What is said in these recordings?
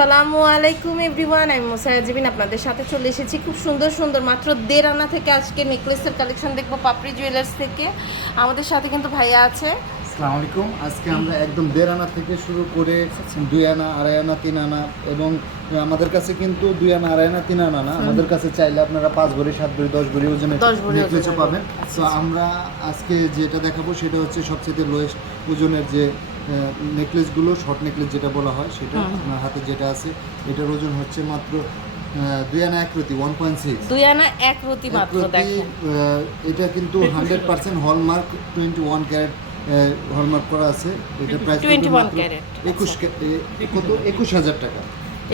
আসসালামু আলাইকুম এভরিওয়ান আমি মোসায়া জিবিন আপনাদের সাথে চলে এসেছি খুব সুন্দর সুন্দর মাত্র দেড় আনা থেকে আজকে নেকলেসের কালেকশন দেখব পাপড়ি জুয়েলার্স থেকে। আমাদের সাথে কিন্তু ভাইয়া আছে। আসসালামু আলাইকুম। আজকে আমরা একদম দেড় আনা থেকে শুরু করে দুই আনা আড়াই আনা তিন আনা এবং আমাদের কাছে কিন্তু দুই আনা আড়াই আনা তিন আনা না। আমাদের কাছে চাইলে আপনারা পাঁচ ভরি সাত ভরি দশ ভরি ভরি নেকলেসও পাবেন। তো আমরা আজকে যেটা দেখাবো সেটা হচ্ছে সবচেয়ে লোয়েস্ট ওজনের যে নেকলেসগুলো শর্ট নেকলেস যেটা বলা হয় সেটা আমার হাতে যেটা আছে এটার ওজন হচ্ছে মাত্র দুই আনা এক প্রতি ওয়ান পয়েন্ট সিক্স দুই আনা এক রতি মাত্র এটা কিন্তু hundred percent hallmark twenty one carat hallmark করা আছে। এটা প্রাইস 21 ক্যারেট। একুশ কত? একুশ হাজার টাকা।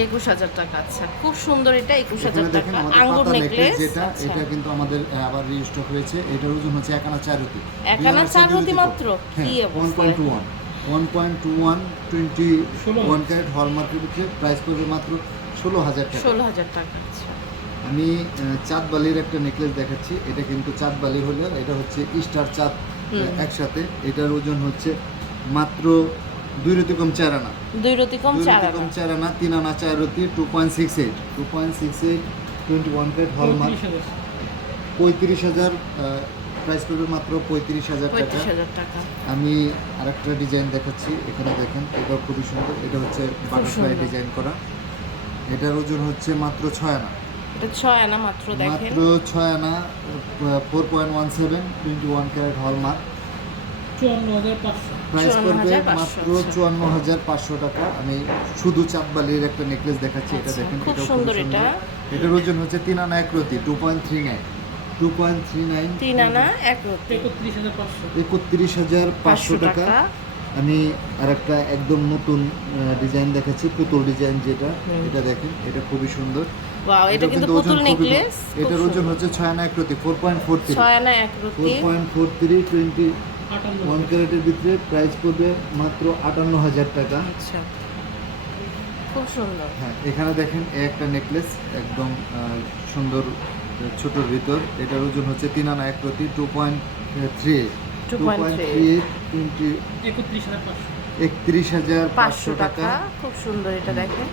একুশ হাজার টাকা আচ্ছা। খুব সুন্দর এটা একুশ হাজার টাকা আমাদের আঙ্গুর নেকলেস নেকলেস যেটা আচ্ছা। এটা কিন্তু আমাদের আবার রিস্টক হয়েছে। এটার ওজন হচ্ছে এক আনা চার রুটি এক আনা চার রতি মাত্র? কি one? Point one one point two one twenty one carat হলমার্কের ভিতরে প্রাইস পড়বে মাত্র ষোলো হাজার টাকা। ষোলো হাজার টাকা আচ্ছা। আমি চাঁদ বালির একটা নেকলেস দেখাচ্ছি। এটা কিন্তু চাঁদ বালি হলে এটা হচ্ছে স্টার চাঁদ একসাথে। এটার ওজন হচ্ছে মাত্র দুই রতি কম চার আনা। দুই রতি কম চার আনা। কম চার আনা তিন আনা চার রতি two point six eight two point six eight twenty one plate hallmark পঁয়ত্রিশ হাজার। প্রাইস পড়বে মাত্র পঁয়ত্রিশ হাজার টাকা। আমি আরেকটা ডিজাইন দেখাচ্ছি এখানে দেখেন এটাও খুবই সুন্দর এটা হচ্ছে বাটারফ্লাই ডিজাইন করা। এটার ওজন হচ্ছে মাত্র ছয় আনা। এটা ছয় আনা মাত্র দেখেন। মাত্র ছয় আনা four point one seven twenty one carat hallmark price পড়বে মাত্র চুয়ান্ন হাজার পাঁচশো টাকা। আমি শুধু চাঁদবালির একটা নেকলেস দেখাচ্ছি এটা আচ্ছা, দেখেন খুব সুন্দর এটা। এটার ওজন হচ্ছে তিন আনা এক রতি two point three nine two point three nine তিন আনা এক একত্রিশ হাজার পাঁচশো। টাকা। আমি আর একটা একদম নতুন ডিজাইন দেখাচ্ছি পুতুল ডিজাইন যেটা। এটা দেখেন এটা খুবই সুন্দর। ওয়াও এটা কিন্তু ওজন পুতুল নেকলেস এটার ওজন হচ্ছে ছয় আনা এক রতি ফোর পয়েন্ট ফোর থ্রি আনা ফোর রতি point four three twenty one ক্যারেটের ভিতরে প্রাইস পড়বে মাত্র আটান্ন হাজার টাকা। আচ্ছা। খুব সুন্দর। হ্যাঁ এখানে দেখেন এ একটা নেকলেস একদম সুন্দর ছোটোর ভিতর। এটার ওজন হচ্ছে তিন আনা এক প্রতি two point three two point three 2.38 twenty একত্রিশ হাজার পাঁচশো। টাকা। খুব সুন্দর এটা দেখেন।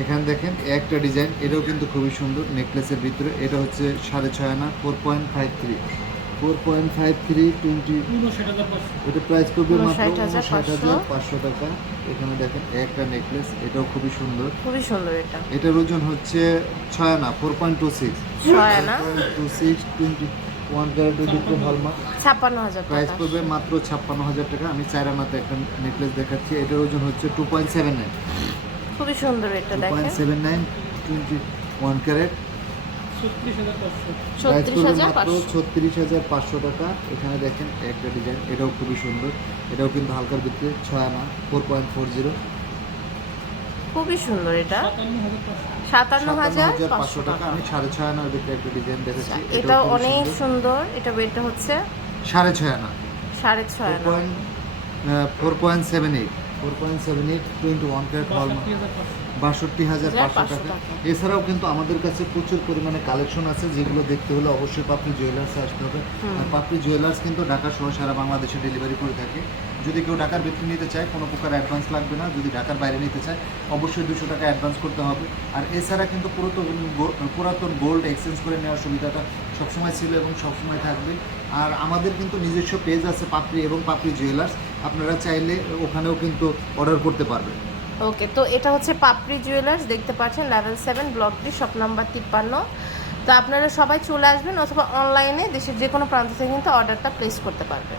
এখানে দেখেন একটা ডিজাইন এটাও কিন্তু খুবই সুন্দর নেকলেসের ভিতরে। এটা হচ্ছে সাড়ে ছয় আনা four point five three four point five three twenty. এটা প্রাইস পড়বে মাত্র ষাট হাজার পাঁচশো। টাকা। এখানে দেখেন একটা নেকলেস এটাও খুবই সুন্দর। খুবই সুন্দর এটা। এটার ওজন হচ্ছে ছয় আনা ফোর পয়েন্ট টু সিক্স। ছয় আনা। Two six twenty one hallmark ছাপ্পান্ন হাজার প্রাইস টাকা পড়বে মাত্র ছাপ্পান্ন হাজার টাকা। আমি চার আনাতে একটা নেকলেস দেখাচ্ছি। এটার ওজন হচ্ছে টু পয়েন্ট সেভেন নাইন। খুবই সুন্দর এটা দেখেন। Point seven nine twenty one carat ছত্রিশ হাজার পাঁচশো। টাকা। এখানে দেখেন একটা ডিজাইন এটাও খুবই সুন্দর। এটাও কিন্তু হালকার ভিতরে ছয় আনা ফোর পয়েন্ট ফোর জিরো খুবই সুন্দর এটা। সাতান্ন হাজার পাঁচশো টাকা আমি সাড়ে ছয় আনার ভিতরে একটা ডিজাইন দেখাচ্ছি। এটা অনেক সুন্দর। এটা এটা হচ্ছে? সাড়ে ছয় আনা। সাড়ে ছয় আনা। Point four point seven eight four point seven eight twenty one carat hallmark বাষট্টি হাজার পাঁচশো। টাকা। এছাড়াও কিন্তু আমাদের কাছে প্রচুর পরিমাণে কালেকশন আছে যেগুলো দেখতে হলে অবশ্যই পাপড়ি জুয়েলার্সে আসতে হবে। আর পাপড়ি জুয়েলার্স কিন্তু ঢাকা সহ সারা বাংলাদেশে ডেলিভারি করে থাকে। যদি কেউ ঢাকার ভিতরে নিতে চায় কোনো প্রকার অ্যাডভান্স লাগবে না। যদি ঢাকার বাইরে নিতে চায় অবশ্যই দুশো টাকা অ্যাডভান্স করতে হবে। আর এছাড়া কিন্তু পুরাতন পুরাতন গোল্ড এক্সচেঞ্জ করে নেওয়ার সুবিধাটা সবসময় ছিল এবং সবসময় থাকবে। আর আমাদের কিন্তু নিজস্ব পেজ আছে পাপড়ি এবং পাপড়ি জুয়েলার্স আপনারা চাইলে ওখানেও কিন্তু অর্ডার করতে পারবেন। ওকে, তো এটা হচ্ছে পাপড়ি জুয়েলার্স দেখতে পাচ্ছেন level seven block D shop number তিপ্পান্ন। তো আপনারা সবাই চলে আসবেন অথবা অনলাইনে দেশের যে কোনো প্রান্ত থেকে কিন্তু অর্ডারটা প্লেস করতে পারবেন।